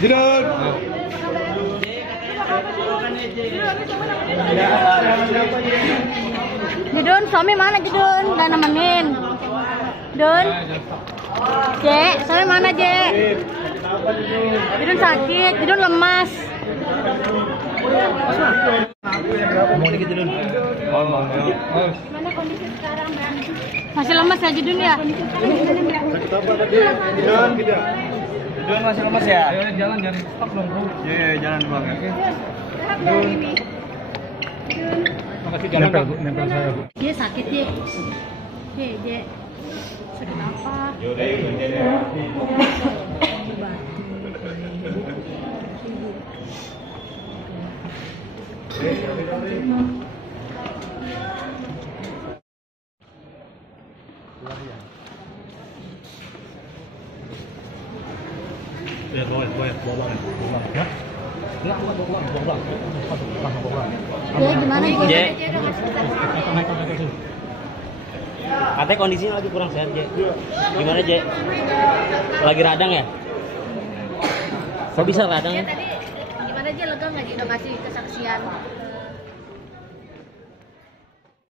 Jidun. Jidun, suami mana Jidun? Gak nemenin. Dun. Jek, suami mana Jek? Jidun sakit, Jidun lemas. Mau dikit Jidun. Gimana kondisi sekarang, Mbak? Masih lemas ya Jidun ya? Sakit apa tadi? Jidun tidak. Jidun masih lemas ya? Ayo jalan jangan stop dong, Bro. Iya, jalan Bang. Oke. Sehat ya ini. Makasih jalan nempel saya, Bu. Dia sakit, Jek. Jek. Sakit apa? Ya, boleh. Ya. Jek, gimana Jek? Jek. Katanya kondisinya lagi kurang sehat, Jek. Gimana, Jek? Lagi radang ya? Kok bisa radang ya? Tadi gimana aja lega nggak Jek? Udah ngasih kesaksian